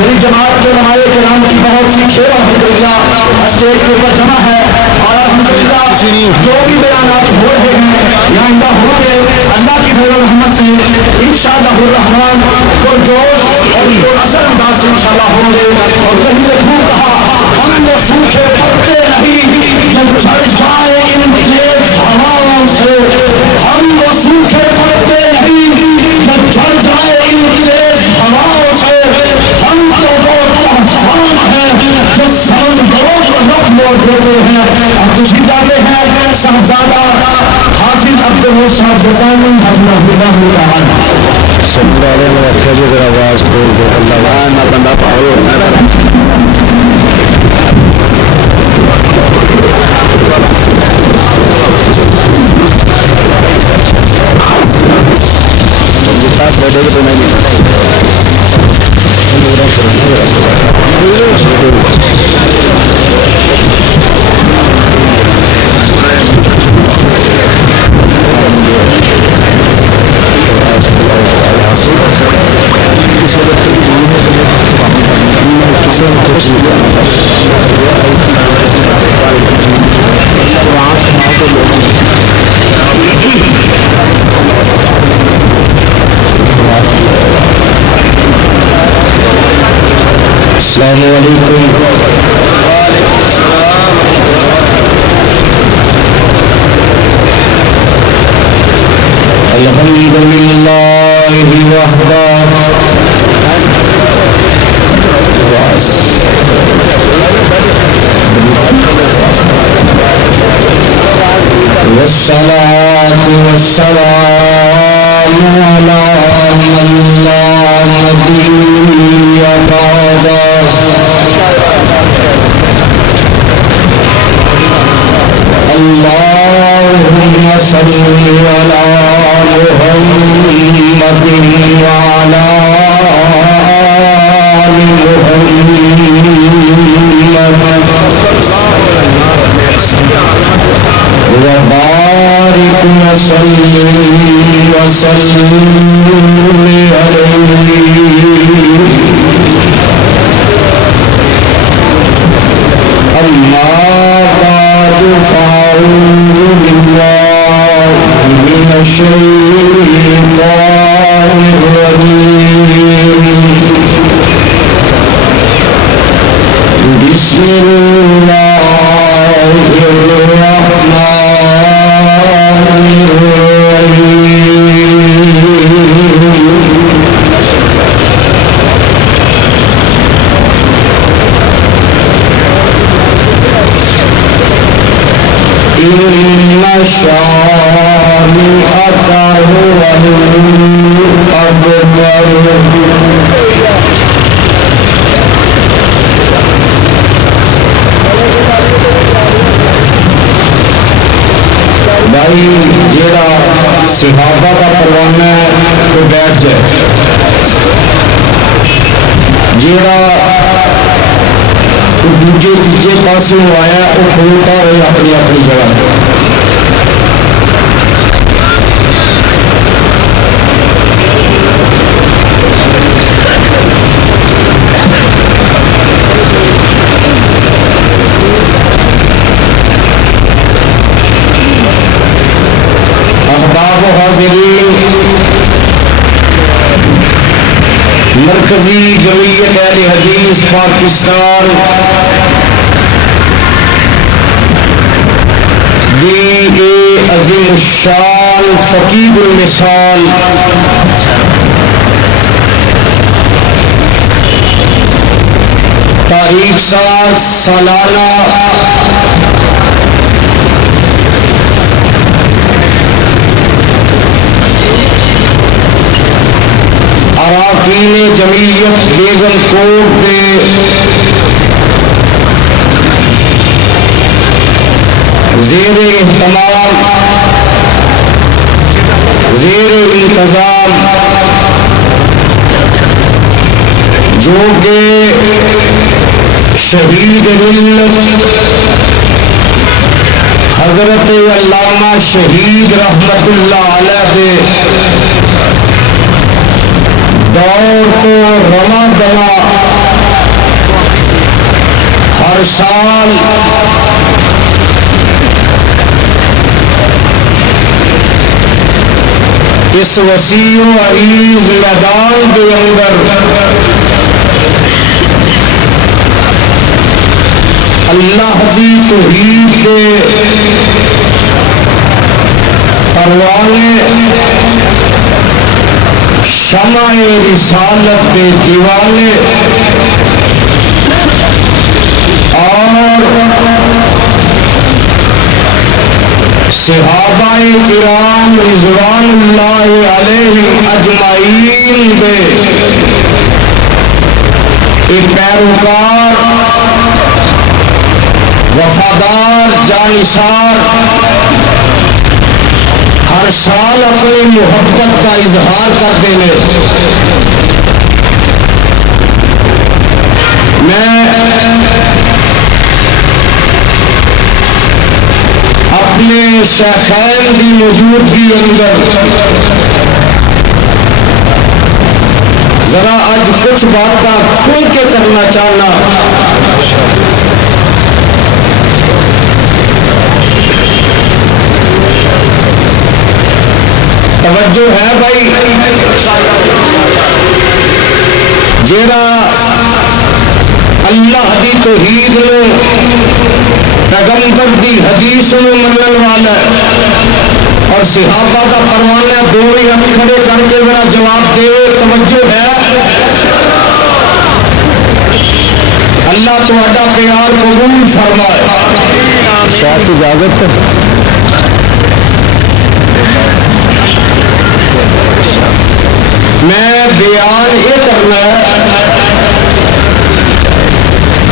میری جماعت کے علماء کرام کی بہت سی شعر الحمدللہ اسٹیج کے اوپر جمع ہے اور الحمدللہ جو بھی بیانات ہو رہے ہیں یا آئندہ ہوں گے اللہ کی فضل و رحمت سے انشاءاللہ الرحمن پرجوش اور اثر انداز سے انشاءاللہ ہوں گے. اور کہیں نے خوب کہا ہم وہ سوکھے پتے نہیں جو جھڑ جائے ان تیز ہواؤں سے, ہم وہ سوکھے پتے نہیں جو جھڑ جائے ان تیز ہواؤں سے, ہم تو وہ طوفان ہیں جو سمندروں کو رخ موڑ دیتے ہیں. اور دوسری باتیں ہیں صاحبزادہ حافظ عبدالرؤف صاحب جزائمن حفظہ اللہ تعالی سب والے نے رکھا جو ذرا آواز کھول دو اللہ نہ بندہ پاگل ہوتا ہے. بیٹھے تو نہیں السلام علیکم. وعلیکم السلام. الحمد للہ وحدہ والصلاة والسلام على من لا نبي بعده اللهم صل على محمد وعلى آل محمد وبارك وسلم عليه. أما بعد فأعوذ بالله من الشيطان الرجيم. بسم الله الرحمن إن شانئك هو الأبتر. بھائی جیڑا صحابہ کا پروانہ ہے وہ بیٹھ جائے, جیڑا دوجے تیجے پاسوں آیا وہ کھلوتا رہے اپنی اپنی جگہ. احباب و حاضرین, مرکزی جمعیت اہل حدیث پاکستان دی عظیم الشان فقید المثال تاریخ سال سالانہ اراکین جمعیت بیگم کوٹ کے زیر اہتمام زیر انتظام جو کہ شہید ملت حضرت علامہ شہید رحمت اللہ علیہ کے دور کو رواں دوا ہر سال اس وسیع و عریض میدان کے اندر اللہ کی توحید کے پروانے شمع رسالت کے دیوانے اور صحابہ کرام رضوان اللہ علیہم اجمعین کے ایک پیروکار وفادار جانثار ہر سال اپنی محبت کا اظہار کرتے ہیں. میں اپنے شیخین کی موجودگی اندر ذرا آج کچھ باتیں کھل کے کرنا چاہنا. توجہ ہے بھائی؟ جیڑا اللہ دی توحید نو پیغمبر دی حدیث نو منن والا اور صحابہ کا پروانہ دونوں ہاتھ کھڑے کر کے ذرا جواب دے. توجہ ہے؟ اللہ تہاڈا پیار قبول فرمائے. شاید اجازت میں بیان یہ کرنا ہے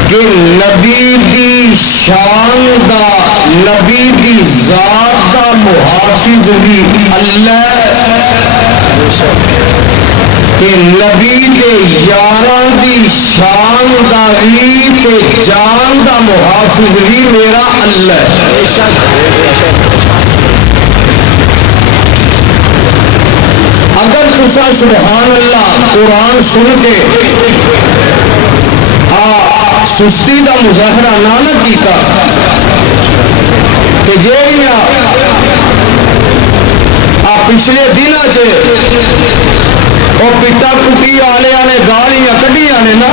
کہ نبی دی شان دا نبی دی ذات دا محافظ بھی اللہ کہ نبی دے یاراں دی شان دا بھی تے جان دا محافظ بھی میرا اللہ. اگر تسا سبحان اللہ قرآن سن کے سستی کا مظاہرہ نہ کیتا تے جیڑیاں پچھلے دنوں سے وہ پٹا کٹی والے نے گالیاں کڈیاں نے نا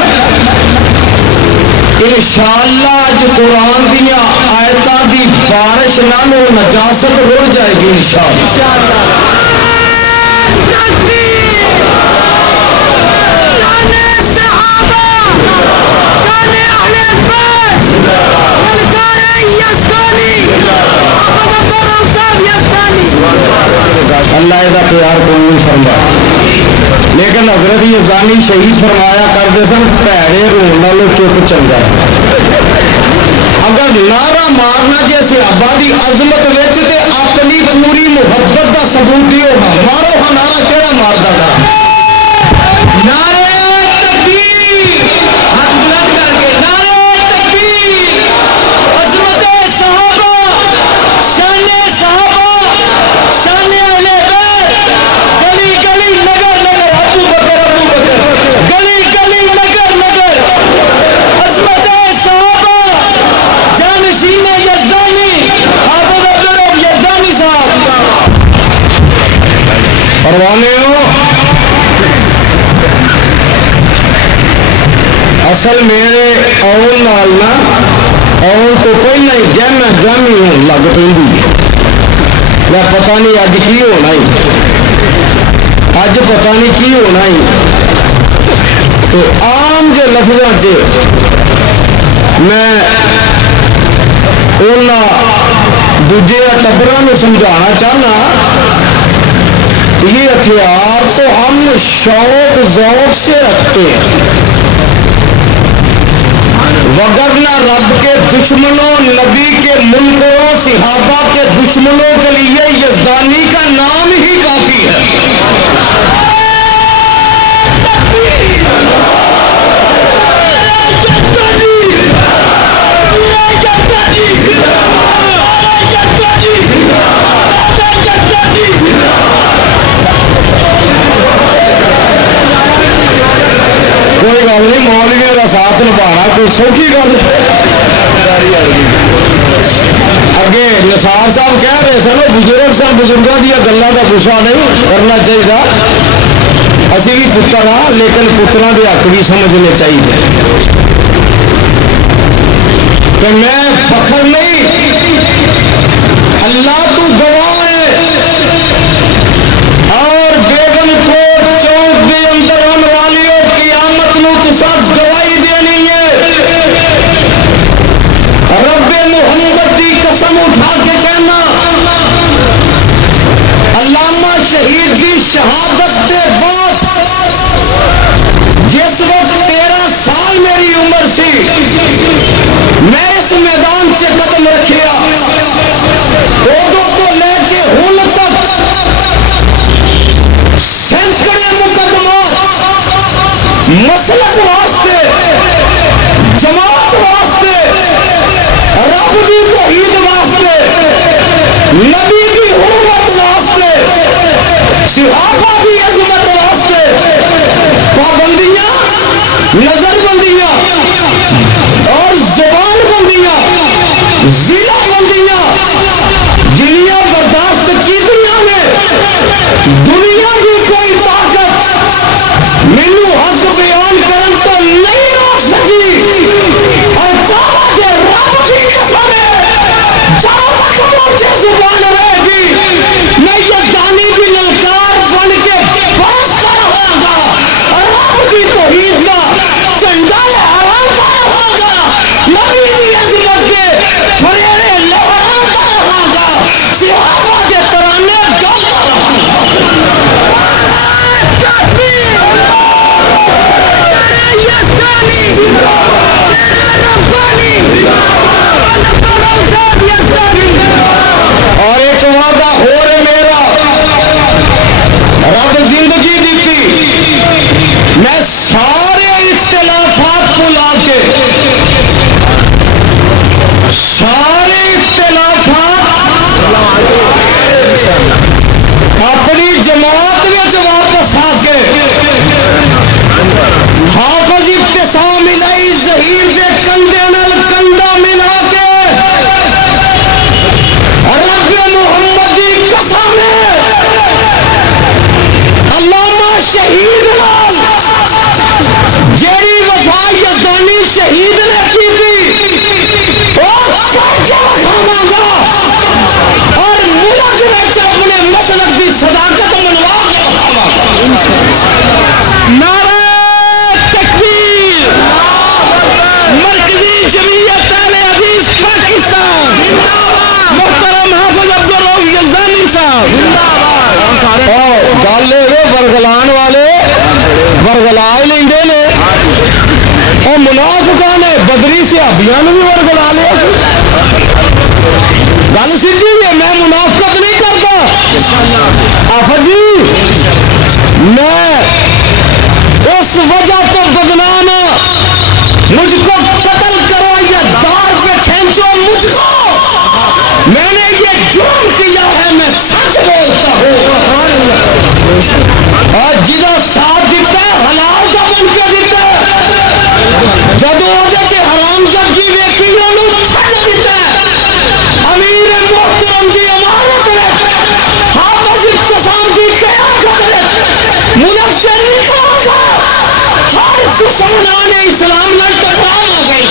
انشاءاللہ اج قرآن دیا آیتاں دی بارش نال وہ نجاست رڑ جائے گی انشاءاللہ. اللہ کا پیار قبول فرمائے. لیکن حضرت یزدانی شہید فرمایا کرتے سن پیڑے رون والوں چپ چنگا. اگر نعرہ مارنا جیسے آبادی عظمت وچ تے اپنی پوری محبت کا ثبوت دیو ہاں مارو ہاں نعرہ کہڑا ماردا گا نعرہ تکبیر ہاتھ بلند کر کے نعرہ تکبیر عظمت صحابہ شان صحابہ شان اہل بیت گلی گلی نگر نگر ابو بکر گلی گلی نگر نگر عظمت صحابہ جانشین یزدانی حافظ عبدالرب یزدانی صاحب پروانیوں. اصل میرے آن نال نا آن تو پہلے ہی جہنا جامی ہون لگ پی یا پتہ نہیں اج کی ہونا ہی اج پتہ نہیں کی ہونا ہی. تو عام جو لفظوں سے میں دوجے ٹبروں سمجھانا چاہنا یہ ہتھیار تو ہم شوق ذوق سے رکھتے ہیں وگرنہ رب کے دشمنوں نبی کے منکروں صحابہ کے دشمنوں کے لیے یزدانی کا نام ہی کافی ہے. کوئی گل نہیں مولویوں کا ساتھ نبھانا کوئی سوکھی گل اگے نثار صاحب کہہ رہے سن بزرگ سن بزرگوں دیا گلوں کا گسا نہیں کرنا چاہیے اسی بھی پتر ہاں لیکن پتروں کے حق بھی سمجھنے چاہیے کہ میں فخر نہیں اللہ تو گواہ ہے اور بیگم کوٹ چوک کے اندر آنے والیوں قیامت نو تسا گواہی دینی ہے رب محمد کی قسم اٹھا کے کہنا علامہ شہید کی شہادت کے بعد جس وقت 13 سال میری عمر سی میں اس میدان سے قدم رکھیا ادو تو لے کے ہن تک سینکڑے مقدمات مسلک واسطے جماعت واسطے رب کی توحید واسطے نبی کی حرمت واسطے صحابہ کی عظمت واسطے پابندیاں نظر بندیاں اور زبان بندیاں ضلع بندیاں جنیاں برداشت کی نے دنیا کی کوئی طاقت مینو حق بیان کرن تو نہیں روک سکی اور کعبہ کے رب کی قسم ہے جہاں تک مجھے زبان رہے گی میں یہ دانی بھی للکار بن کے بحث کر رہا گا رب کی توحید کا جھنڈا لہراتا رہا گا نبی کی عظمت کے فریرے لہراتا رہا گا صحابہ کے ترانے گاتا اور ایک وعدہ ہو رہے میرا رب زندگی دیتی میں سارے اختلافات کو لا کے سارے اختلافات اپنی جماعت میں واپس آ کے حافظ ابتسام الہی ظہیر دے کندے نال کندا ملا کے رب محمد دی قسم ہے علامہ شہید نال جیڑی وفا یزدانی شہید نے کی تھی وہ کر کے وکھاواں گا اور ملک وچ اپنے مسلک دی صداقت منوا کے نعرہ تکبیر مرکزی جمعیت اہل حدیث پاکستان محترم حافظ عبدالرؤف یزدانی صاحب گل ورگلان والے ورگلا لیندے نے اور منافقاں نے بدری صحابیاں بھی ورگلا لیا گل سیدھی ہے میں منافقت نہیں کرتا آفت جی میں اس وجہ تو بدنام مجھ کو قتل کرو یا دار کے کھینچو مجھ کو میں نے یہ جرم کیا ہے میں سچ بولتا ہوں اور جدو ساتھ دیتا ہے حلال کا بن کے دیتا ہے جدو وہ حرام سبزی ویکھی انہوں چھڈ دیتا ہے امیر محترم دی امانت ہے حافظ ابتسام دی قیادت ہے ملک سے نکال کر ہر دشمنان اسلام میں ٹکرانا گئی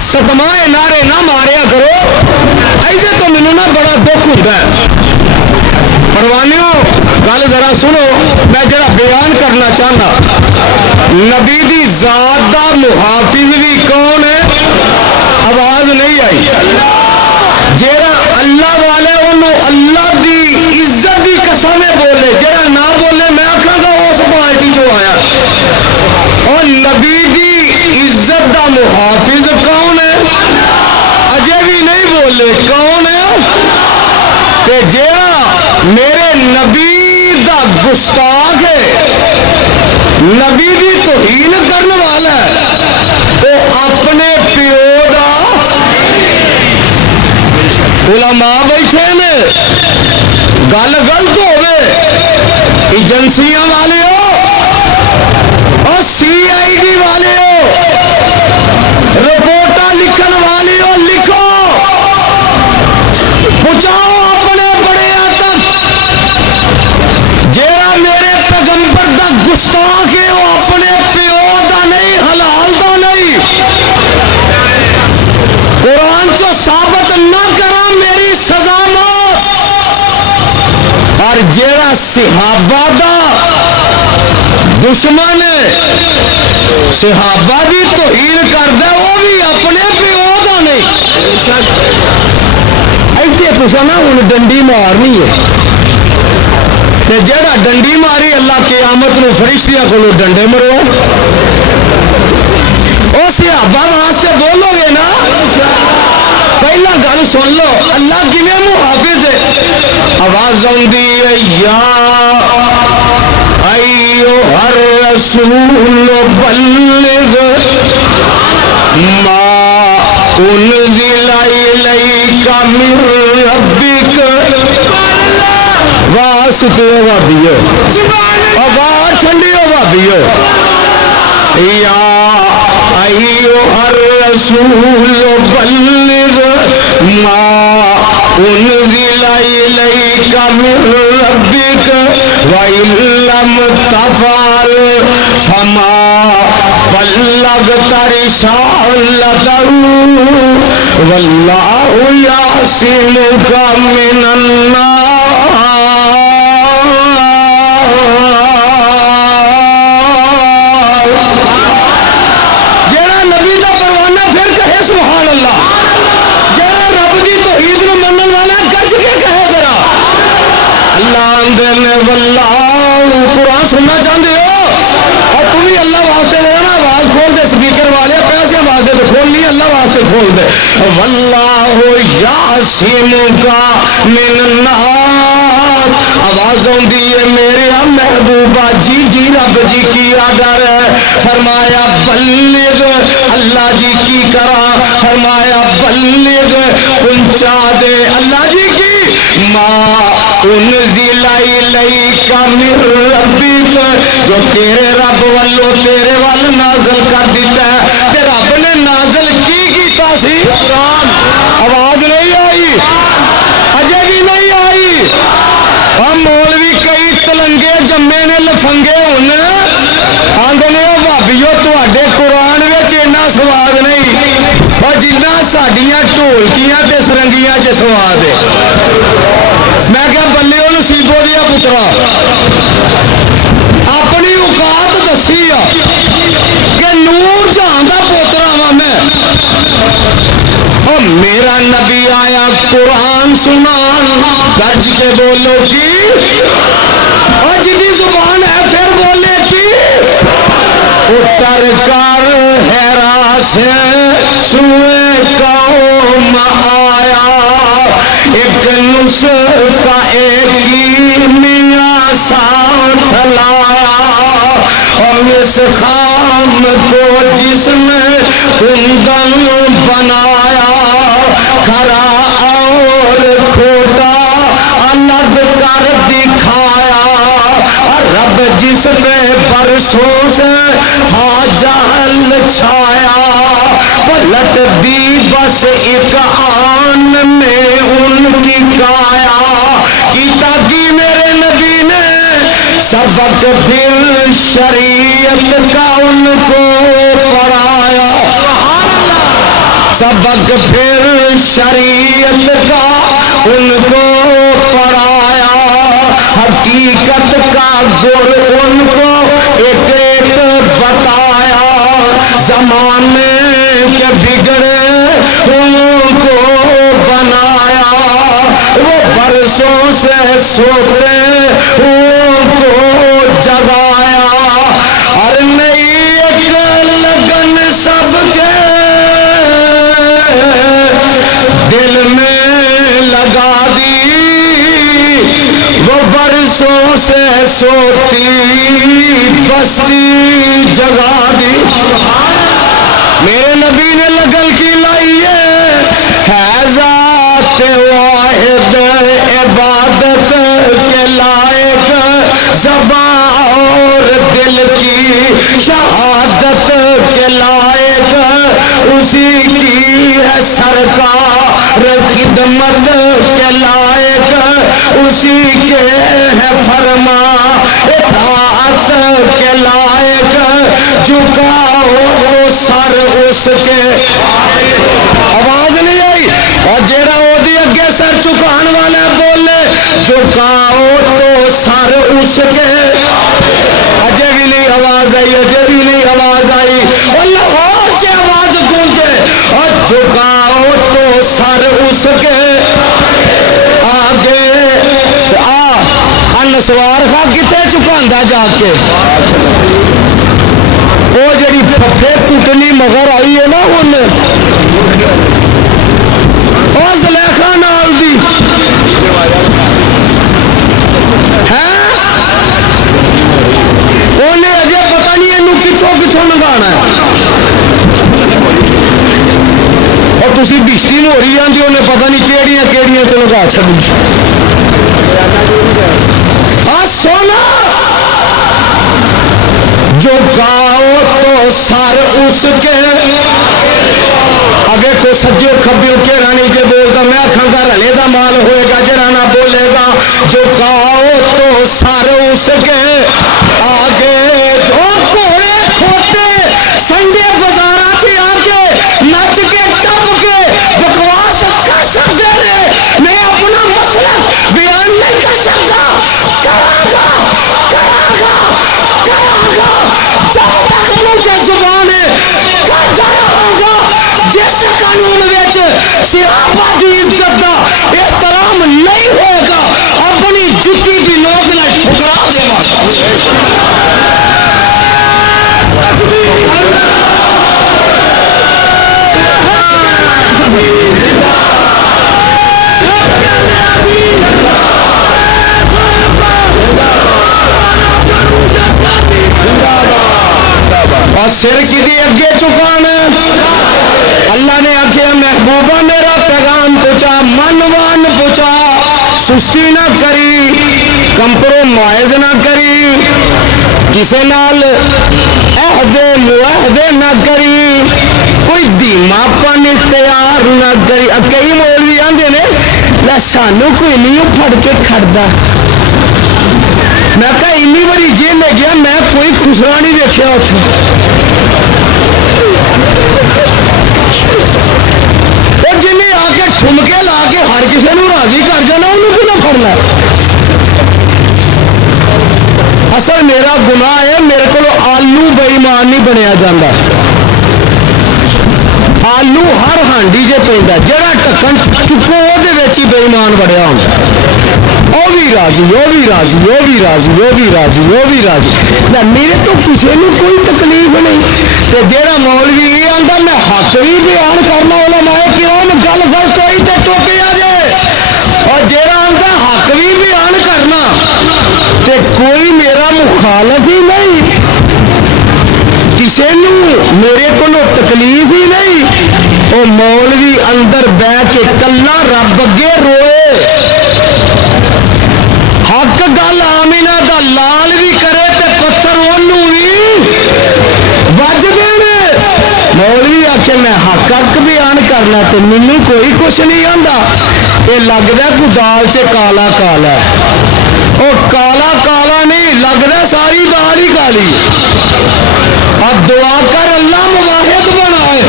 ستمائے نعرے نہ ماریا کرو ایسے تو مینوں نہ بڑا دکھ ہوتا ہے پروانیوں گل ذرا سنو میں جڑا بیان کرنا چاہنا نبی دی ذات دا محافظ بھی کون ہے آواز نہیں آئی جڑا اللہ والے انہوں اللہ دی عزت دی قسم بولے جڑا نہ بولے میں آکھاں گا اس پارٹی جو آیا اور نبی دی عزت دا محافظ کون ہے بولے کون کہ جیڑا میرے نبی دا گستاخ ہے نبی دی توہین کرنے والا ہے وہ اپنے پیو دا علماء بیٹھے نے گل غلط ہوئے ایجنسیاں والے ہو اور CID والے ہو رپورٹاں لکھن والے ہو لکھو پہنچاؤ اپنے بڑیاں تک جیڑا میرے پیغمبر دا گستاخ ہے وہ اپنے پیو دا نہیں حلال دا نہیں قرآن چو ثابت نہ کرا میری سزا موت اور جیڑا صحابہ دا دشمن صحابہ دی توہین کردا وہ بھی اپنے پیو دا نہیں ایتھے تساں نہ ہن ڈنڈی مارنی ہے تے جیڑا ڈنڈی ماری اللہ قیامت نو فرشتیاں کولوں ڈنڈے مرو او صحابہ واسطے بولو گے نا پہلا گل سن لو اللہ کیویں محافظ ہے آواز آندی ہے یا ایھا الرسول بلغ ما انزل الیک من ربک واسطے بھابیو آواز ٹھنڈی ہو بھابیو یا ایھا الرسول بلغ ما انزل الیک من ربک وَإِن لَّمْ تَفْعَلْ فَمَا بَلَّغْتَ رِسَالَتَهُ وَاللَّهُ يَعْصِمُكَ مِنَ النَّاسِ جیڑا نبی دا پروانہ پھر کہے سبحان اللہ جیڑا رب دی توحید نو منن والا گج کے کہے ذرا اللہ اندر نے واللہ قرآن سننا چاہتے ہو اور تم بھی اللہ واسطے لینا آواز کھول دے سپیکر والے پیسے واسطے تو کھول نہیں اللہ واسطے کھول دے واللہ یعصمک من الناس آواز آندی ہے میرے محبوبہ جی جی رب جی کی آڈر ہے فرمایا بلغ اللہ جی کی کرا فرمایا بلغ پہنچا دے اللہ جی کی ما انزل الیک من ربک جو تیرے رب والو تیرے وال نازل کر دیتا ہے تے رب نے نازل کی کیتا سی قرآن آواز نہیں آئی اجے بھی نہیں آئی ہم مولوی کئی تلنگے جمے نے لفنگے ہن آندے نے او بھابیو تواڈے قرآن وچ اینا سواد نہیں اور جنہ ساڈیاں ڈھولکیاں تے سرنگیاں چ سواد ہے میں کیا بلے وہ نصیبو دیا پترا اپنی اوقات دسی کہ نور جہاں دا پوترا وا میں اور میرا نبی آیا قرآن سنان گرج کے بولو کی اور جی زبان ہے پھر بولے کی اتر کر حیرا سے سوئے قوم آیا ایک نسخہ ایک میاں ساتھ لایا اور اس خام کو جس نے کندن بنایا کھرا اور کھوٹا الگ کر دکھایا رب جس پہ برسوں سے تھا جہل چھایا پلٹ دی بس ایک آن میں ان کی کایا کیتا کی میرے نبی نے سبق پھر شریعت کا ان کو پڑھایا سبق پھر شریعت کا ان کو پڑھایا حقیقت کا گر ان کو ایک ایک بتایا زمانے کے بگڑے ان کو بنایا وہ برسوں سے سوتے ان کو جگایا اور نئی ایک لگن سب کے دل میں سے سوتی بستی جگا دی میرے نبی نے لگن کی لائی ہے ذات واحد عبادت کے لائق زبان اور دل کی شہادت کے لائق اسی کی ہے سرکار خدمت کے لائق اسی کے ہے فرما اطاعت کے لائق جھکاؤ سر اس کے آواز نہیں آئی اور جیڑا وہ دی اگے سر چکان والا بولے جھکاؤ تو سر اس کے اجے بھی نہیں آواز آئی اجے بھی نہیں آواز آئی اور لاہور سے آواز گونجے اور جھکاؤ تو سر اس کے آگے انسوار خا کتے چکاندا جا کے وہ جڑی پھپے کٹنی مگر آئی ہے نا ان اور زلیخا نال دی انہیں اجے پتہ نہیں اینو کتوں کتوں لگانا ہے اور تسی بشتی موری جاندی انہیں پتہ نہیں کیڑیاں کیڑیاں تو لگا چھڈی سونا جو گاؤ تو سر اس کے اگے کو سجے کھبے کے رانی کے بولتا میں آخا گا رلے دا مال ہوئے گا جرانا بولے گا جو گاؤ تو سر اس کے آگے جو گھوڑے کھوتے سنڈے بازار سے آ کے نچ کے ٹپ کے بکواس کر سکتے ہیں میں اپنا مسئلہ بیان نہیں کر سکتا زبان ہے جس قانون صحابہ کی عزت کا احترام نہیں ہوئے گا اپنی جتی کی نوک نہ ٹھکرا دے گا اور سر کی دی اگے چکانا اللہ نے آخیا محبوبہ میرا پیغام پہنچا منوان پہنچا سستی نہ کری کمپرومائز نہ کری کسی نال عہدے معاہدے نہ کری کوئی دھیما پن اختیار نہ کری کئی مولوی آندے نے نہ سانو کوئی نہیں پھڑ کے کھڑدا میں کہا اینی بڑی جیل لے گیا میں کوئی خسرا نہیں دیکھا اتنے وہ جن آ کے ٹھمکے لا کے ہر کسی کو راضی کر جانا انہوں کو نہ پڑنا اصل میرا گناہ ہے میرے کو آلو بے ایمان نہیں بنیا جاتا آلو ہر ہانڈی جے پہ جڑا ٹکن چکو وہ بے ایمان بڑھیا ہوتا وہ بھی راضی وہ بھی راضی وہ بھی راضی وہ بھی راضی وہ بھی راضی میرے تو کسی نے کوئی تکلیف نہیں تو جہاں مولوی یہ آتا میں حق بھی بیان کرنا علماء کیوں گل غلط ہوئی تو ٹوکیا جائے اور جہاں آتا حق بھی بیان کرنا تو کوئی میرا مخالف ہی نہیں کسی نے میرے کو تکلیف ہی نہیں وہ مولوی اندر بہ کے کلا رب اگے روئے حق گل آمینہ دا لال بھی کرے تے پتھر انہوں بھی بجتے ہیں مولوی آکے میں حق بیان کرنا تو مینوں کوئی کچھ نہیں آندا یہ لگتا ہے کوئی دال سے کالا کالا وہ کالا کالا نہیں لگتا ساری دال ہی کالی اور دعا کر اللہ مواحد بنائے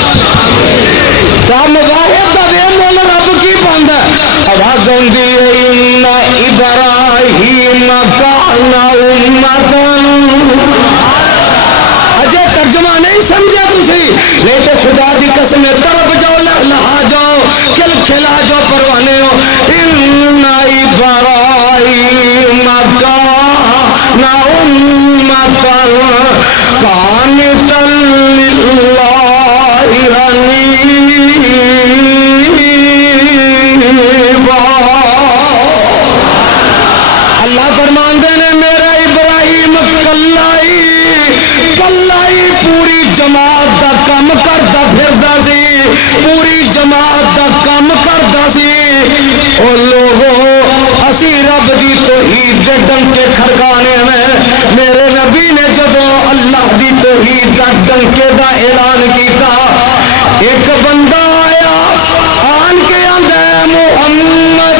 تو مواحد کا بے مول رب کی بنتا ہے آواز آتی ہے ابراہیم کان امتن اجے ترجمہ نہیں سمجھے تسی نہیں تو خدا دی قسم طرف جاؤ لہا جاؤ کل کھلا جاؤ پروانے ہو ان ابراہیم کان امتن قانتا للہ اللہ فرماندے نے میرے جماعت دا کام کرتا پھردا سی پوری جماعت دا کام کرتا سی او لوگوں اسی رب دی توحید دے ڈنکے کھڑکانے میں میرے نبی نے جدو اللہ دی توحید دا ڈنکے دا اعلان کیتا ایک بندہ آیا آن کے آندا محمد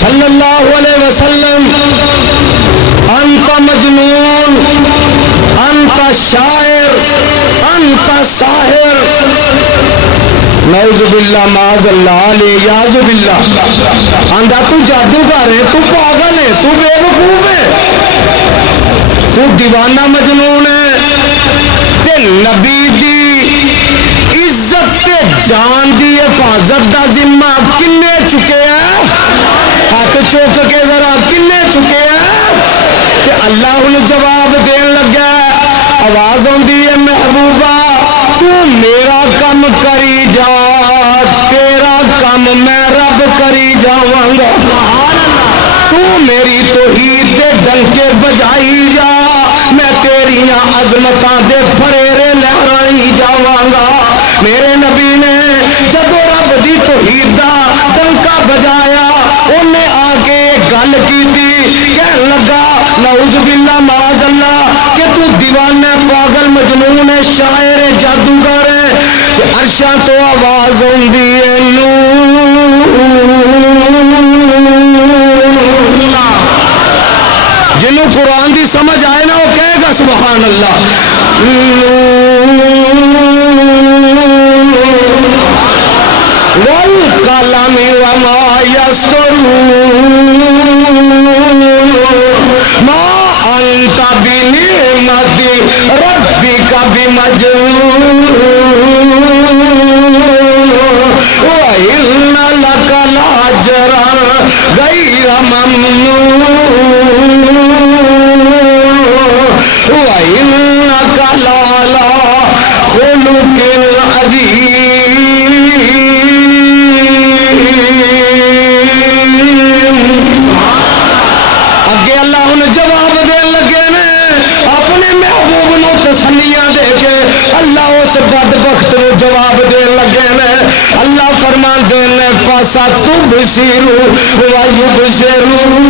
صلی اللہ علیہ وسلم انت مجنون انت شاعر انت ساحر نعوذ باللہ معاذ اللہ علیاذ باللہ آندا تو جادوگر ہے تو پاگل ہے تو بے وقوف ہے تو دیوانہ مجنون ہے تے نبی دی عزت تے جان دی حفاظت دا ذمہ کنے چکے ہیں ہاتھ چوک کے ذرا کنے چکے ہیں تے اللہ انہوں جواب دین لگا آواز ہوندی ہے محبوبہ تو میرا کم کری جا تیرا کم میں رب کری جاواں گا تو میری توحید دے ڈنکے بجائی جا میں تیریاں عظمتاں دے پھریرے لہرائی جاواں گا میرے نبی نے جدو رب دی توحید دا ڈنکا بجایا انہیں آ کے گل کیتی کہن لگا نعوذ باللہ معاذ اللہ کہ تو دیوانہ پاگل مجنون ہے شاعر ہے جادوگر ہے عرشاں تو آواز ہوندی ہے جنہوں قرآن دی سمجھ آئے نا وہ کہے گا سبحان اللہ والقلم وما يسطرون ما انت بنعمت ربك بمجنون وإن لك لأجرا غير ممنون وإنك لعلى خلق عظيم اگے اللہ انہیں جواب دے لگے نے اپنے محبوب نو تسلیاں دے کے اللہ اس بدبخت نو جواب دے لگے نے اللہ فرمان دے نے پاسا تبصروا ويبصرون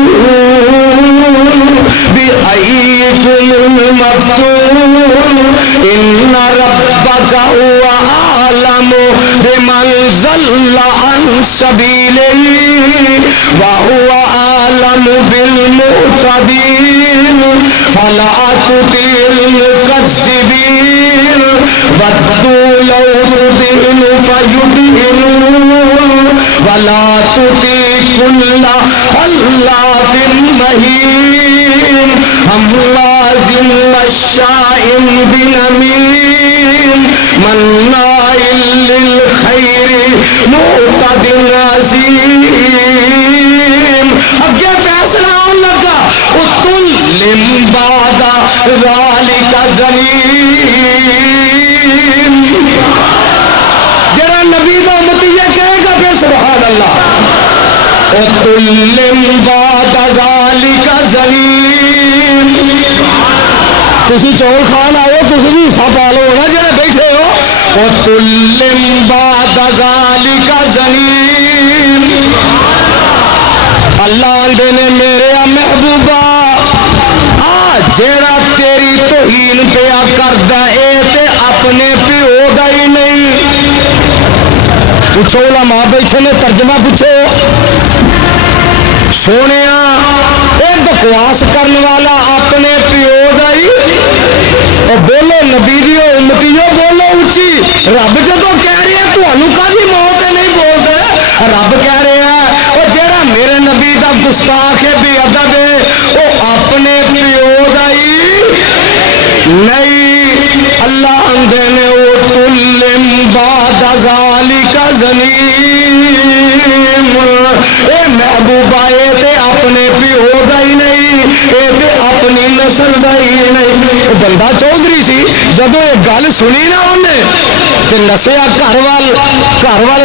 بأيكم المفتون إن ربك هو أعلم بمن ضل عن سبيله وهو أعلم بالمهتدين فلا تطع المكذبين ودوا لو تدهن فيدهنون ولا تطع كل حلاف مهين هماز مشاء بنميم مناع للخير معتد عظيم اگے فیصلہ آن لگا اتل بعد ذلك زنیم جڑا نبی دا امتی یہ کہے گا پھر سبحان اللہ اتل بعد ذلك زنیم تسی چول کھان آئے تسی بھی حصہ پالو نا جڑے بیٹھے ہو اتل بعد ذلك زنیم اللہ آندے نے میرے محبوبہ جیڑا تیری توہین پیا کردا اے تے اپنے پیو دا ہی نہیں پوچھو علماء بیٹھے نے ترجمہ پوچھو سونیا اے بکواس کرنے والا اپنے پیو دا ہی اور بولو نبی دیو امتیو بولو اچھی رب جدو کہہ رہی ہے تانوں کدی موت نہیں بولدا رب کہہ رہا ہے اور جیڑا میرے نبی دا گستاخ ہے بے ادب ہے وہ اپنے پیو دا ہی نہیں اللہ اندے نے او تلم بعد ذالک زنیم اے محبوبہ اے تے اپنے پیو دا ہی نہیں اے تے اپنی نسل دا ہی نہیں بندہ چودھری سی جدو یہ گل سنی نا انہیں تے نسیا گھر وال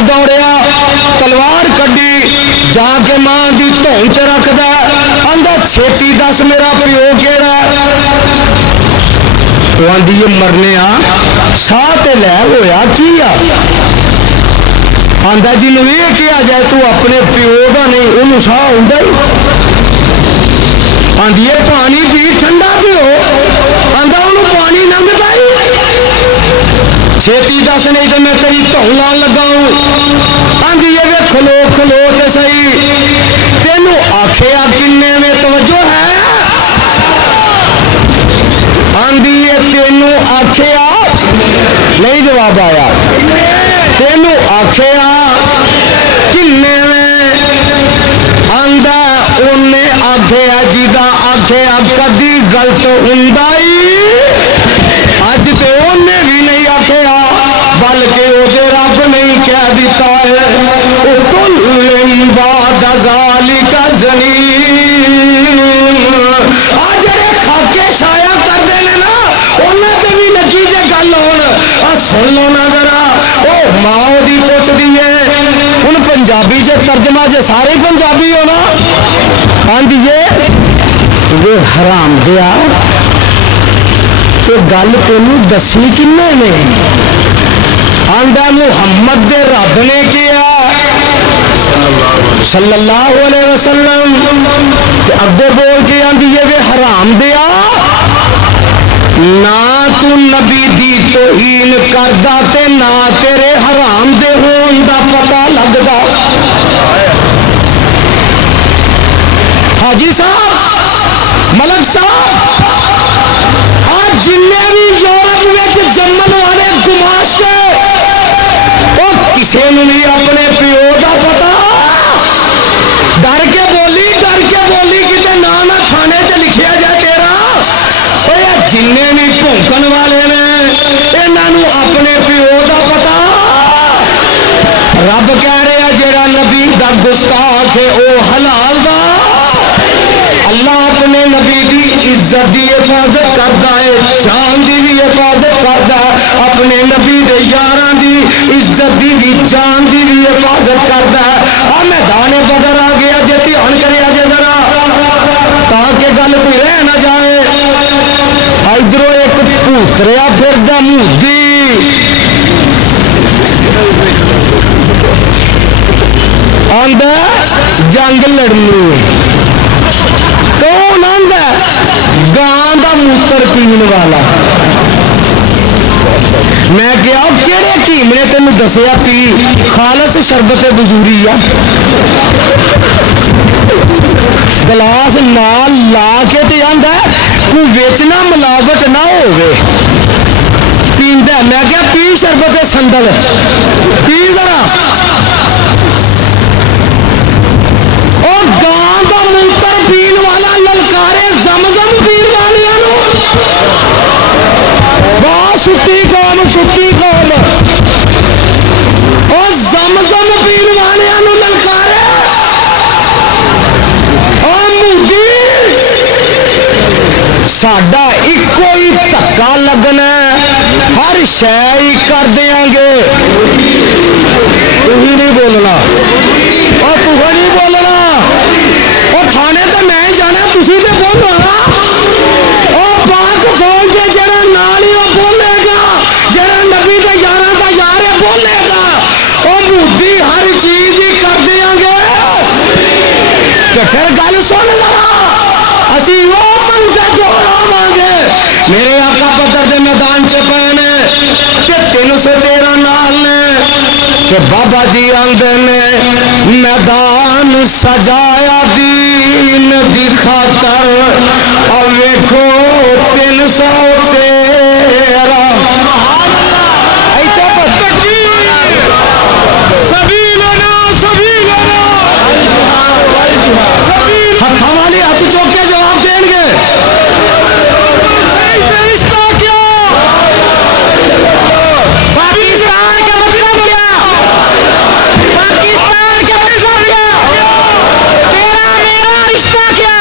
دوڑیا تلوار کڈی جا کے ماں دی دھون تے رکھدا آندا چھیتی دس میرا پیو کیڑا وہ آدھی یہ مرنے ساہ تے لے ہویا کی آندا جی نو یہ کیا جائے تو اپنے پیو کا نہیں انہوں ساہ ہوندا ہی آندی ہے پانی پی ٹھنڈا پیو آندا انہوں پانی لنگدا ہی چھیتی دس نہیں تو میں تیری دھون لان لگا ہوں آندی یہ وے کھلو کھلو تے صحیح تینوں آکھیا کنے میں توجہ ہے آندی یہ تینوں آکھیا نہیں جواب آیا تینوں آکھیا کنے میں آندا انہیں آکھیا جدا آکھیا کدی غلط ہندائی اج تے انہیں بھی نہیں آکھیا بلکہ وہ رب نہیں کہہ دیتا ہے کل بعد ذالک زنین جڑے کھاکے شایا کرتے ہیں نا انہوں سے بھی نتیجے گل ہون سن لو نا ذرا وہ ماں دی پوچھتی ہے ہوں پنجابی سے ترجمہ جے سارے پنجابی ہو نا آندی ہے وہ حرام دیا تو گل تینوں دسنی کنے نے آندا محمد دے رب نے کیا صلی اللہ علیہ وسلم اگے بول کے آندی ہے وہ حرام دیا نہ تو نبی دی توہین کردا تے نہ تیرے حرام دے ہون دا پتہ لگدا حاجی صاحب ملک صاحب آج جننے بھی یورپ میں جمن والے گماشتے وہ کسی نے بھی اپنے پیو کا پتا ڈر کے بولی کتنے نہ کھانے سے لکھیا جائے تیرا جننے بھی بھونکن والے نے انہوں اپنے پیو کا پتا رب کہہ رہا جیڑا نبی دا گستاخ ہے وہ حلال دا اللہ اپنے نبی دی عزت دی حفاظت کرتا ہے جان دی بھی حفاظت کرتا ہے اپنے نبی دے یاراں دی عزت دی بھی جان دی بھی حفاظت کرتا ہے میدان بدر آ گیا جے دھیان کریا جے ذرا تاکہ گل کوئی رہ نہ جائے ادھروں ایک پوتریا پھردا مودی آندا جنگ لڑنی کون آندا گاں دا موتر پین والا میں کیا کہڑے حکیم نے تینوں دسیا پی خالص شربت بزوری آ گلاس نال لا کے تے آندا کوئی ویچنا ملاوٹ نہ ہوے پیندا میں کیا پی شربت سندل پی ذرا اور گاں دا موتر پین والا للکارے زمزم پین والے بہت ستی قوم اور زمزم پین والے للکارے اور مودی ساڈا ایکو ہی دھکا لگنا ہر شے ہی کر دیاں گے تھی نہیں بولنا اور تھی نہیں بولنا اور تھانے تو میں ہی جانا تھی تو بولنا اور پاک فوج کے جڑا نال ہی وہ بولے گا جڑا نبی دے یاراں دا یار ہے بولے گا اور مودی ہر چیز ہی کر دیاں گے تو پھر گل سن ذرا اسی وہ منظر دوہراواں گے میرے آقا بدر دے میدان چ پے نے تے 313 نال نے کہ بابا جی آندے نے میدان سجایا دین دی خاطر اور ویکھو 313 ہاتھوں والی ہاتھ چوک کے جواب دیں گے رشتہ کیا پاکستان کا مطلب کیا پاکستان کا مطلب کیا تیرا میرا رشتہ کیا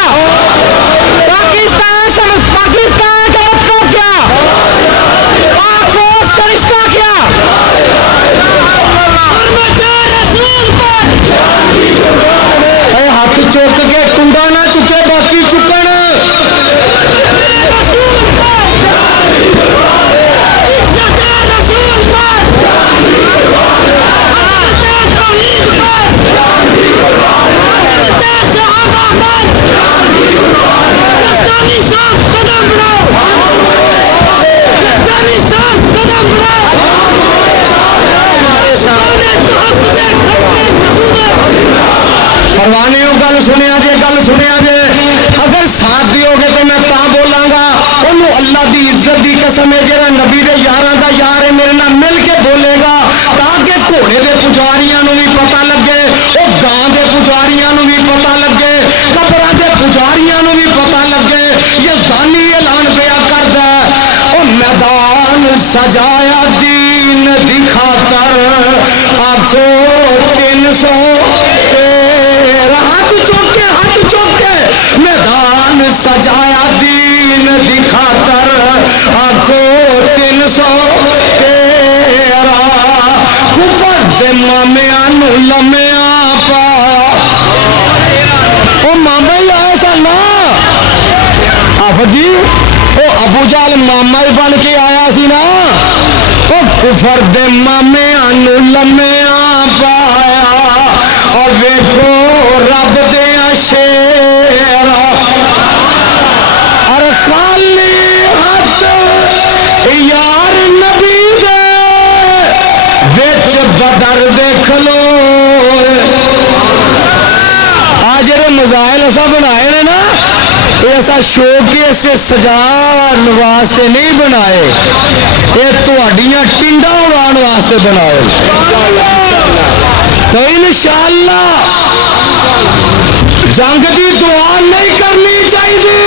پاکستان کا مطلب کیا سجایا دین دی خاطر آخو 313 ہاتھ چوک کے میدان سجایا دین دی خاطر آخو 313 کفر دے مامیاں نو لمیاں پا او ماما ہی آیا سا نا آفت جی او ابو جہل ماما ہی بن کے آیا سی نا او کفر دے مامیاں نو لمیاں پایا اور ویکھو رب دے شیرا اور خالی ہاتھ یار نبی دے وچ بدر دیکھ لو آج جڑے مزائل ایسا بنائے نے نا یہ ایسا شوقی سے سجان واسطے نہیں بنائے یہ تہاڈیاں ٹنڈا اڑان واسطے بنائے تو انشاءاللہ جنگ دی دعا نہیں کرنی چاہیے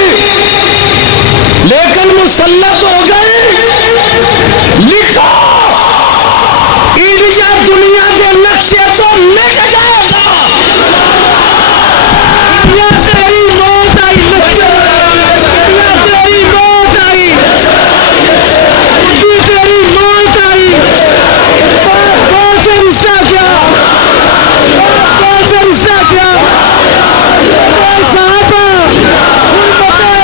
لیکن مسلط ہو گئے لکھو انڈیا دنیا کے نقشے تو مٹ جائے گا تیری موت آئی تیری موت آئی تیری موت آئی کون سے رشتہ کیا کون سے رشتہ کیا صحابہ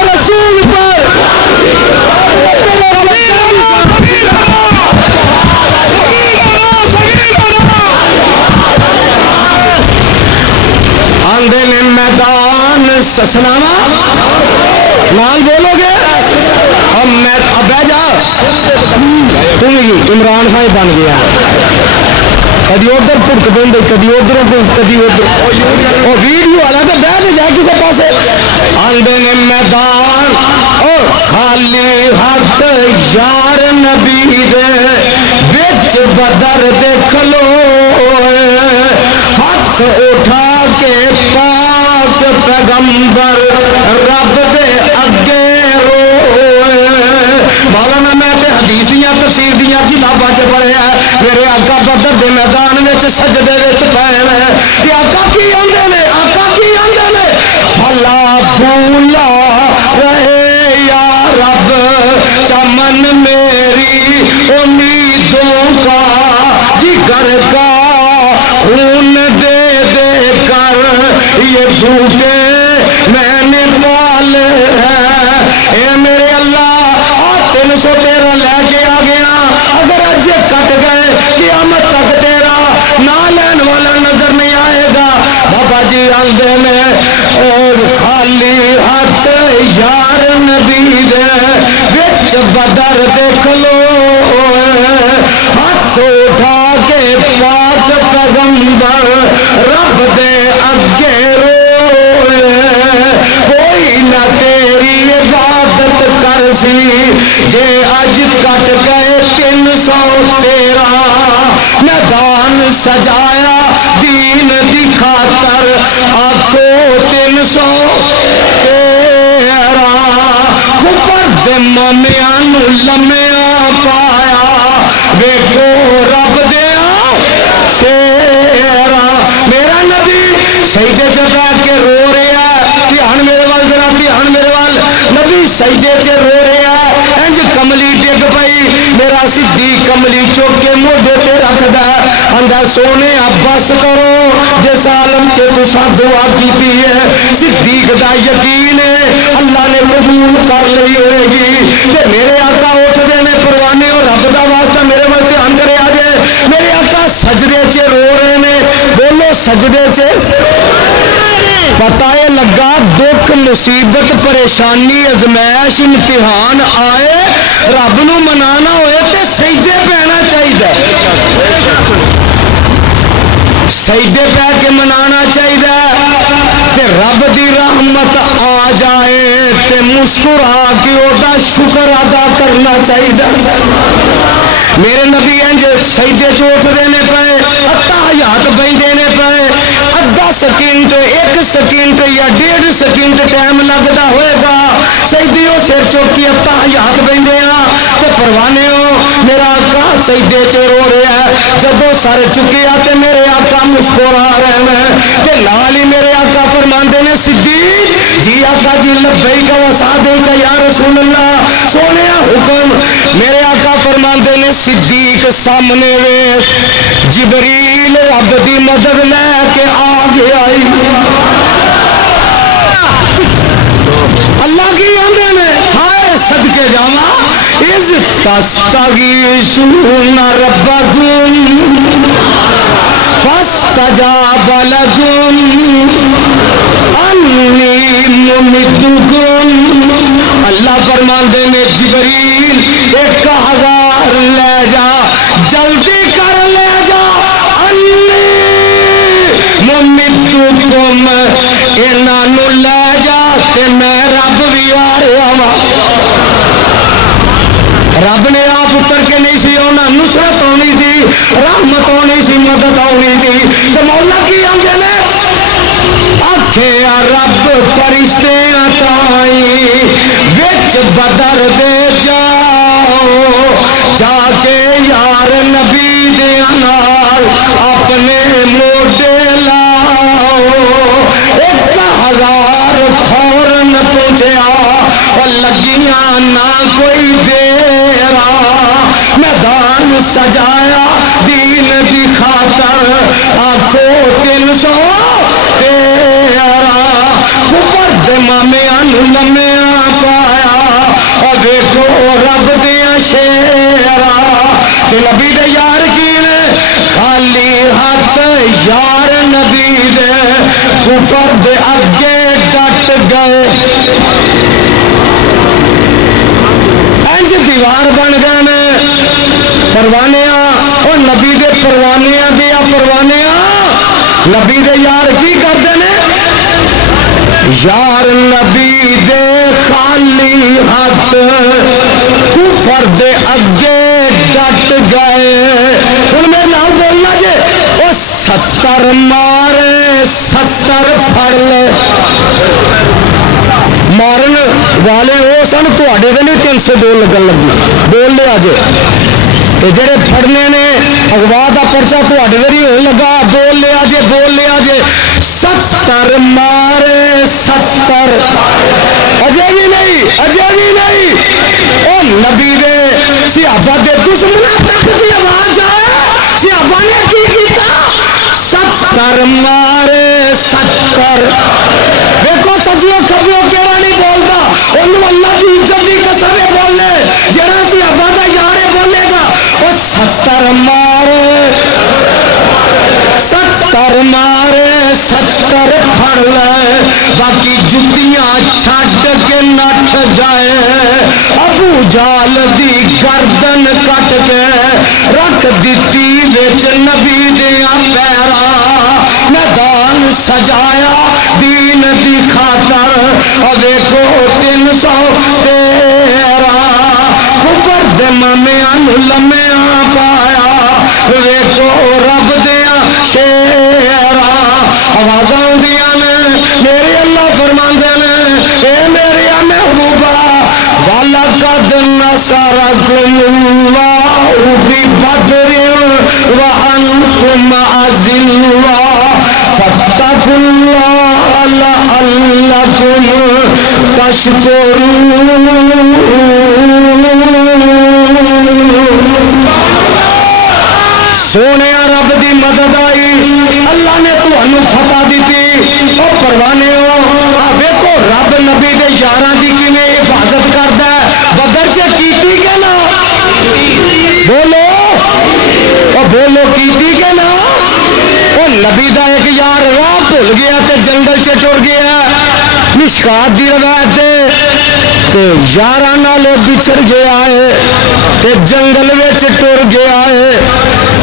رسول پر آندے نے میدان سسناوا نال بولو گے اب میں ابے جا تم عمران خان بن گیا کدی ادھر پھڑک دیں کدی ادھر کدی ادھر وہ ویڈیو والا تو بہ کے جائے کسی پاس آندے نے میدان اور خالی ہاتھ یار نبی دے وچ بدر دیکھ لو ہاتھ اٹھا کے پاک پیغمبر رب دے اگے روئے مولانا میں تے حدیثیاں تفسیر دیاں کتاباں چ پڑھیا میرے آقا بدر دے میدان وچ سجدے وچ پئے نے تے آقا کی آندے نے بھلا بھولا رہے یا رب چمن میری امیدوں کا جگر کا خون دے دے کر یہ بوٹے میں نے پالے ہیں اے میرے اللہ 313 لے کے آ گیا اگر اج کٹ گئے قیامت تک تیرا نہ لین والا نظر نہیں آئے گا بابا جی آندے میں اور خالی ہاتھ یار نبی دے وچ بدر دیکھ لو ہاتھ اٹھا کے پاک پیغمبر رب دے اگے روئے کوئی نہ تیری عبادت کر سی جے اج کٹ گئے 313 میدان سجایا دین دی خاطر آخو 313 کفر دے مومیاں نو لمیاں پایا ویکھو رب دیا شیرا میرا نبی سجدے چ بیٹھ کے رو رہا دھیان میرے وال ذرا دھیان میرے وال نبی سجدے چ رو رہا انج کملی ڈگ پئی میرا صدیق کملی چوک کے موڈے تے رکھدا آندا سونے بس کرو جس عالم تے تساں دعا کیتی ہے صدیق دا یقین ہے اللہ نے قبول کر لئی ہوئے گی تے میرے آقا اٹھدے نے پروانے اور رب دا واسطہ میرے ول دھیان کرے آ جائے میرے آقا سجدے چ رو رہے نے بولو سجدے چ پتہ ہے لگا دکھ مصیبت پریشانی ازمائش امتحان آئے رب نو منانا ہوئے تے سجدے پینا چاہیے سجدے پہ کے منانا چاہیے تے رب دی رحمت آ جائے تے مسکرا کے اودا شکر ادا کرنا چاہیے میرے نبی انج سجدے چ اٹھدے نے پئے اتحیات بیندے نے پئے ادھا سیکنڈ 1 سیکنڈ یا 1.5 سیکنڈ ٹائم لگتا ہوئے گا سجدے وہ سر چوکی اپا ہاتھ بہندے تو پروانے ہو میرا آقا سجدے چ رو رہا ہے جب سر چکیا تے میرے آقا مسکرا رہے ہیں تے نال ہی میرے آقا فرماندے نے صدیق جی آقا جی لبیک و سعدیک یا رسول اللہ سونے حکم میرے آقا فرماندے نے صدیق سامنے وے جبریل رب دی مدد لے کے آ گیا اللہ کی آندے نے ہائے صدقے جاواں اذ تستغیثون ربکم فاستجاب لکم انی ممدکم اللہ فرماندے نے جبریل 1000 لے جا جلدی کر لے جا انی ممدکم انہاں نو لے جا تے میں رب بھی آ رہا ہاں رب نے آپ اتر کے نہیں سی ہونا نصرت ہونی تھی رحمت ہونی سی مدد ہونی تھی تو مولا کی آنگے نے آکھے رب فرشتے تائی وچ بدر دے جاؤ جا کے یار نبی دے نال اپنے موڈے لاؤ 1000 فورن پہنچیا اور لگیاں نہ کوئی دیرا میدان سجایا دین دی خاطر آنکھوں 300 تیرا اوپر دمامیاں لمیاں پایا اور دیکھو رب دیا شیرا نبی دے یار کی نے خالی ہاتھ یار نبی دے کفر دے اگے ڈٹ گئے انج دیوار بن گئے نے پروانیاں اور نبی دے پروانیاں دیا پروانیاں نبی دے یار کی کرتے نے یار نبی دے خالی ہاتھ کفر دے اگے ڈٹ گئے ہن میں نہ بولنا جے او 70 مارے 70 پھڑ لے مارن والے وہ سن تواڈے دے نہیں 302 لگن لگی بول لے اج تے جڑے پھڑنے نے اغوا دا پرچہ تواڈے دے نہیں ہون لگا بول لے اج 70 مارے 70 اجے بھی نہیں او نبی دے صحابہ دے دشمناں تک دی آواز آئے صحابہ نے کی کیتا 70 مارے 70 دیکھو سجیو کبیو کیڑا نہیں بولتا انہوں اللہ کی عزت دی قسم بولے جڑا صحابہ دا یار بولے گا او 70 مارے 70 پھڑ لے باقی جتیاں چھڈ کے نٹھ گئے ابو جال دی گردن کٹ کے رکھ دتی وچ نبی دیا پیرا میدان سجایا دین دی خاطر اور دیکھو 313 اوپر دمامیاں لمیاں پایا دیکھو رب دیا شیرا آواز آدیاں نے میرے اللہ فرماندے نے اے میرے محبوبہ وَلَقَدْ نَصَرَكُمُ اللَّهُ بِبَدْرٍ وَأَنْتُمْ أَذِلَّةٌ فَاتَّقُوا اللَّهَ لَعَلَّكُمْ تَشْكُرُونَ سونے رب دی مدد آئی اللہ نے تمہیں فتح دیتی او پروانے ہو دیکھو رب نبی دے یاراں دی کیویں حفاظت کردا ہے بدر چ کیتی کہ نہ بولو او بولو کیتی کہ نہ او نبی دا ایک یار راہ بھول گیا تے جنگل چ ٹر گیا مشکات دی روایت تے یاراں نال بچھڑ گیا ہے تے جنگل وچ ٹر گیا ہے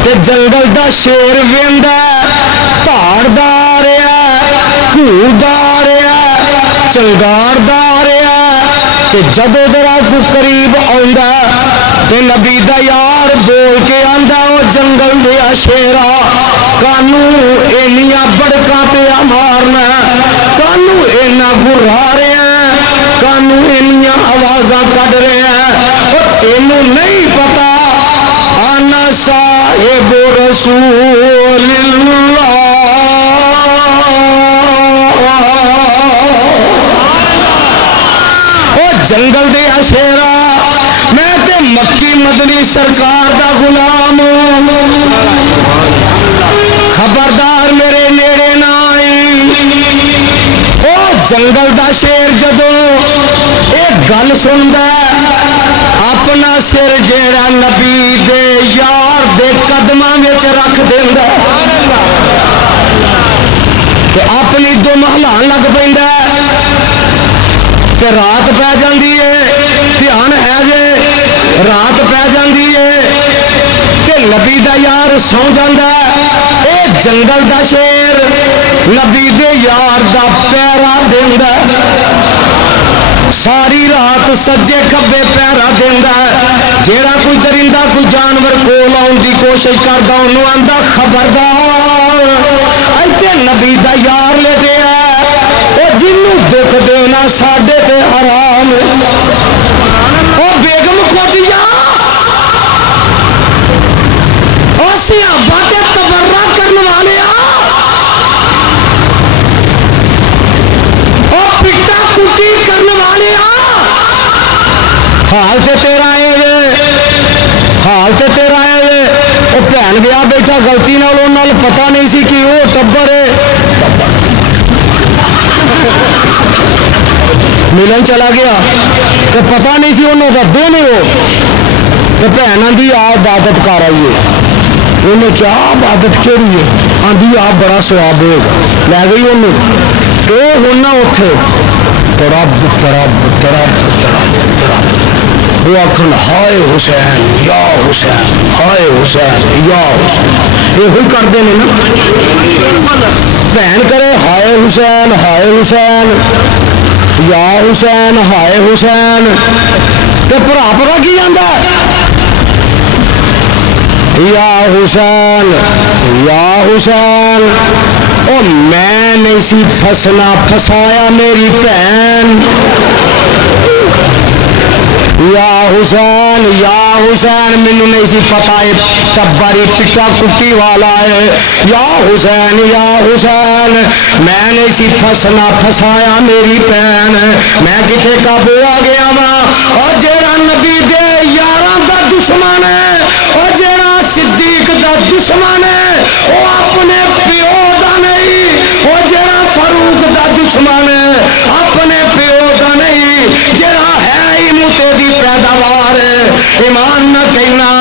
تے جنگل دا شیر ویندا دھاڑدا آ رہا گھوڑدا آ رہا چنگاڑدا آ رہا تے جدوں ذرا کو قریب آوندا تے نبی دا یار بول کے آندا او جنگل دیا شیرا کانو اینیاں بڑکاں پیا مارنا کانو اینا گھرا رہے ہیں کانو اینیاں آوازاں کڈ رہے ہیں او تینوں نہیں پتا آنا صاحب رسول اللہ او جنگل دیا شیرا میں تے مکی مدنی سرکار دا غلام خبردار میرے نیڑے نہ آئی او جنگل دا شیر جدو ایک گل سندا اپنا سر جیڑا نبی دے یار دے قدماں وچ رکھ دیندا تے اپنی دو محلان لگ پیندا تے رات پہ جاندی ہے دھیان ہے جے رات پہ جاندی ہے تے نبی دا یار سو جاندا اے جنگل دا شیر نبی دے یار دا پیرا دیندا ساری رات سجے کھبے پیرا دیندا جیڑا کوئی درندہ کوئی جانور کول آਉਣ دی کوشش کردا اونوں آندا خبردار ایتھے نبی دا یار لیٹیا او جنوں دکھ دینا ساڈے تے حرام او بیگم کٹ جا او صحابہ تے تبرہ کرن والے او پٹا کٹی کرن والے حال تے تیرا حال تے تیرا ہے وہ بھن گیا بیٹھا غلطی نال پتہ نہیں سی کہ وہ ٹبر ہے ملن چلا گیا تو پتہ نہیں سی انہوں کا دونوں ہو تو بھن آدھی آ عبادت کر آئیے انہیں کیا عبادت کہڑی ہے آدھی آپ بڑا سواب ہوگا لے گئی انہوں تو ہونا اتنے تڑپ تڑپ تڑپ تڑپ تڑپ وہ آخر ہائے حسین یا حسین ہائے حسین یا حسین یہ کرتے ہیں نا بہن کرے ہائے حسین ہائے حسین یا حسین ہائے حسین تو برا پتا کی جانا یا حسین یا حسین او میں نہیں سی پھسنا پھسایا میری بہن یا حسین مینوں نہیں سی پتا ہے ٹبری پٹا کٹی والا ہے یا حسین میں نہیں سی پھسنا پھسایا میری بہن میں کتنے قابو آ گیا وا اور جیڑا نبی دے یاراں دا دشمن ہے اور جیڑا صدیق دا دشمن ہے وہ اپنے پیو دا نہیں وہ جیڑا فاروق دا دشمن ہے اپنے پیو دا نہیں جیڑا ہے ہی موتے دی پیداوار ایمان نہ کہنا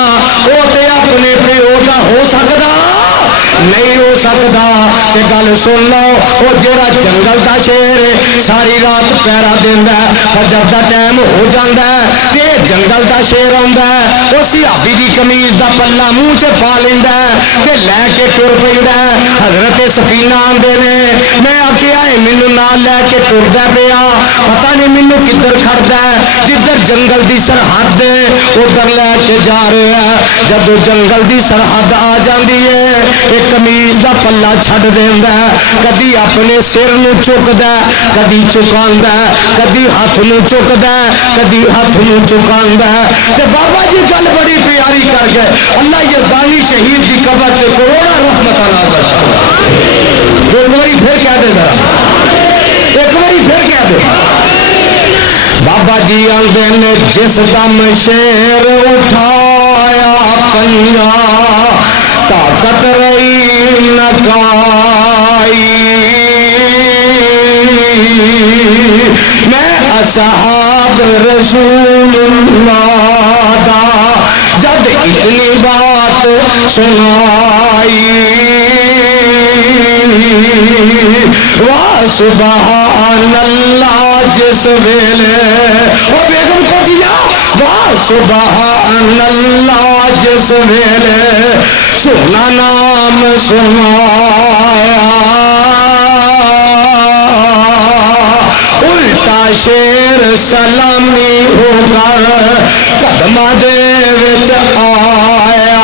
وہ تے اپنے پیو دا ہو سکتا نہیں ہو سکتا کہ گل سن لو وہ جیڑا جنگل دا شیر ساری رات پیرا دیندا ہے جب دا ٹائم ہو جاندا ہے تے جنگل دا شیر آندا ہے وہ صحابی دی قمیض دا پلہ منہ چ پا لیندا ہے تے لے کے ٹر پیندا ہے حضرت سفینہ آندے نے میں آکھیا اے مینوں نال لے کے ٹردا پیا پتہ نہیں مینوں کدھر کھڑدا ہے جدھر جنگل دی سرحد ادھر لے کے جا رہے ہیں جب جنگل دی سرحد آ جاندی ہے ایک قمیض دا پلہ چھڈ دیندا ہے کدی اپنے سر نو چکدا ہے کدی چکاندا ہے کدی ہاتھ نو چکدا ہے کدی ہاتھ نو چکاندا ہے تے بابا جی گل بڑی پیاری کر گئے اللہ یزدانی شہید دی قبر تے کروڑا رحمت نازل فرمائے ایک باری پھر کہہ دے ذرا ایک باری پھر کہہ دے بابا جی آندے نے جس دم شیر اٹھایا پنجا طاقت رہی نہ کائی میں اصحاب رسول اللہ دا جب اتنی بات سنائی واہ سبحان اللہ جس ویلے وہ بیگم کو دیا واہ سبحان اللہ جس ویلے سنا نام سنایا الٹا شیر پھر سلامی ہو کر قدماں دے وچ آیا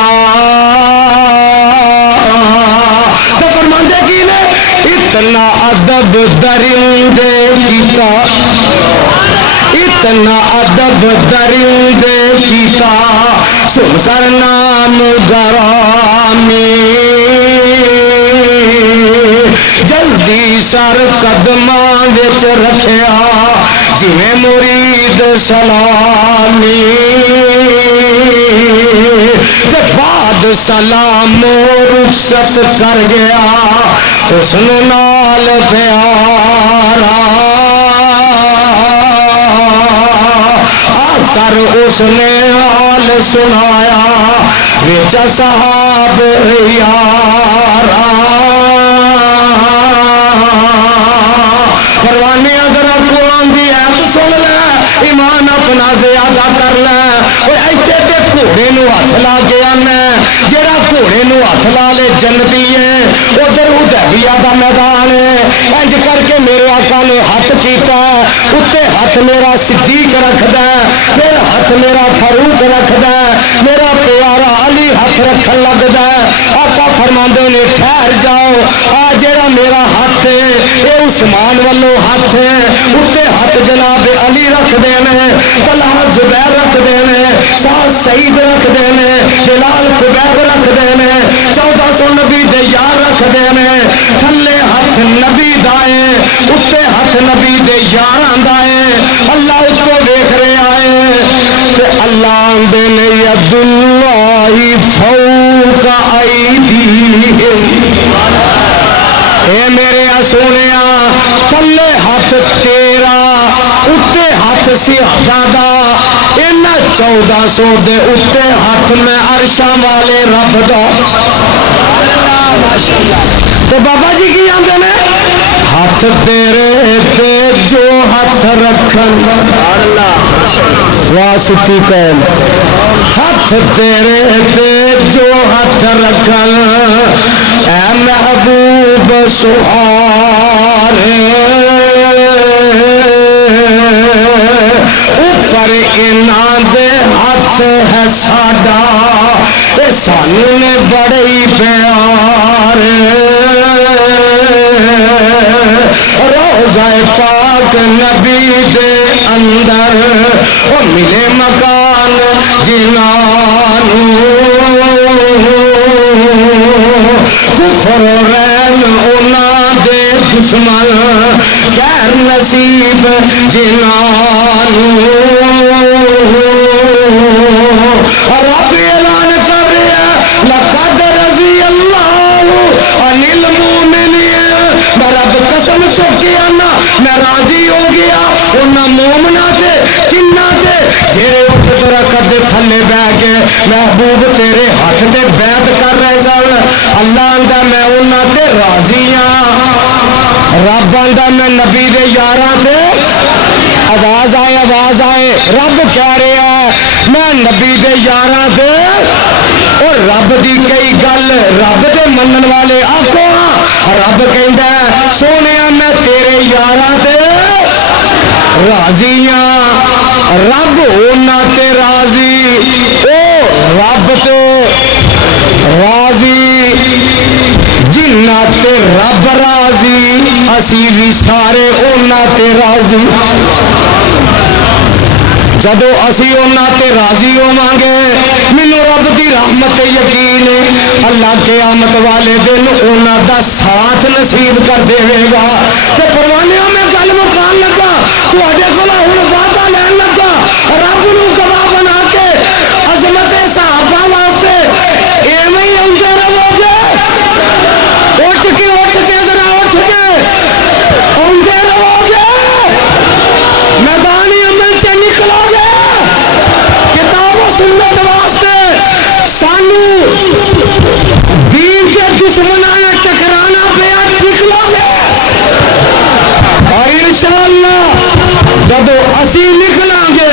تو فرماندے کی نے اتنا ادب درندے کیتا اتنا ادب درندے کیتا سن سر نام گرامی جلدی سر قدماں وچ رکھیا جویں مرید سلامی تے بعد سلام رخصت کر گیا حسن نال پیارا کر اس نے حال سنایا وچ صحاب یارا پروانے اگر قرآن دی ایت سن لے ایمان اپنا زیادہ کر لے ایتھے تے گھوڑے نو ہاتھ لا کے آنا جہاں گھوڑے نو ہاتھ لا لے جنتی ہے ادھر حدیبیہ دا میدان ہے انج کر کے میرے آقا نے ہاتھ کیتا اتنے ہاتھ میرا صدیق رکھدا پھر ہاتھ میرا فاروق رکھدا میرا پیارا علی ہاتھ رکھن لگدا آقا فرماندے نے ٹھہر جاؤ آ جڑا میرا ہاتھ ہے اے عثمان والوں ہاتھ ہے اتنے ہاتھ جناب علی رکھ دینے طلحہ زبیر رکھ دینے سعد سعید رکھ دینے بلال خبیب رکھ دینے 1400 نبی دے یار رکھ دینے تھلے ہاتھ نبی دائے اتنے ہاتھ نبی دے یاراں دائے اللہ اس کو دیکھ رہے آئے اللہ آندے نے ید اللہ فوق ایدیہم اے میرے سونیا تھلے ہاتھ تیرا اتنے ہاتھ سیادہ دا ان 1400 دے اتنے ہاتھ میں عرشاں والے رب دا تو بابا جی کی آندے نے ہاتھ تیرے تے جو ہاتھ رکھن واسطی قوم ہاتھ تیرے تے جو ہاتھ رکھن اے محبوب سہارے اوپر انہاں دے ہاتھ ہے ساڈا تے سانو نے بڑے ہی پیار روضہ پاک نبی دے اندر او ملے مکان جنانو کفر رین اونا دے دشمن غیر نصیب جنانو رب اعلان کر رہا لقد رضی اللہ عن المؤمنین میں رب قسم چکی آنا میں راضی ہو گیا انہاں مومناں تے کناں تے جڑے اٹھ درخت دے تھلے بیٹھ کے محبوب تیرے ہاتھ تے بیعت کر رہے سن اللہ آندا میں انہاں تے راضی ہاں رب آندا میں نبی دے یاراں تے آواز آئے رب کہہ رہا ہے میں نبی دے یاراں تے اور رب دی کئی گل رب دے منن والے آکھو رب کہندا سونیا میں تیرے یاراں تے راضی ہاں رب ہونا تے راضی او رب تے راضی جنہ تے رب راضی اسی بھی سارے اونا تے راضی جدو اسی اونا تے راضی ہوواں گے مینوں رب دی رحمت یقین اللہ قیامت والے دن اونا دا ساتھ نصیب کر دے گا تے پروانیاں میں گل مکان لگا تواڈے کول ہن وعدہ لین لگا رب نوں گواہ بنا کے عظمت صحابہ واسطے ایویں ہی اندے رہو گے اٹھ کے ذرا اٹھ کے اندے رہو گے میدانی عمل سے نکلو گے کتاب و سنت واسطے سانو دین کے دشمنوں نے ٹکرانا پیا نکلو گے اور انشاءاللہ جب اسی نکلاں گے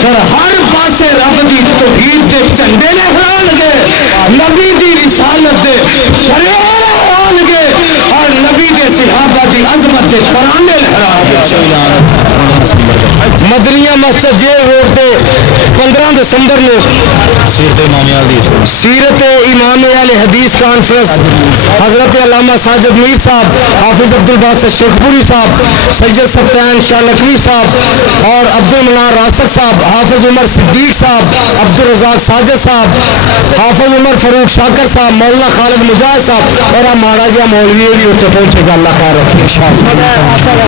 پھر ہر پاسے رب دی توحید کے جھنڈے لہران گے نبی دی رسالت دے پریوار لہران گے اور نبی کے صحابہ دی عظمت دے ترانے لہران گے مدنیہ مسجد جیل روڈ تے 15 دسمبر نو سیرت امام اہل حدیث کانفرنس حضرت علامہ ساجد میر صاحب، حافظ عبد الباسط شیخپوری صاحب، سید سبطین شاہ لکھوی صاحب اور عبد المنان راسک صاحب، حافظ عمر صدیق صاحب، عبد الرزاق ساجد صاحب، حافظ عمر فاروق شاکر صاحب، مولانا خالد مجاہد صاحب اور ہمارا جا مولوی بھی اتنے پہنچے گا. اللہ خیر رکھے انشاءاللہ.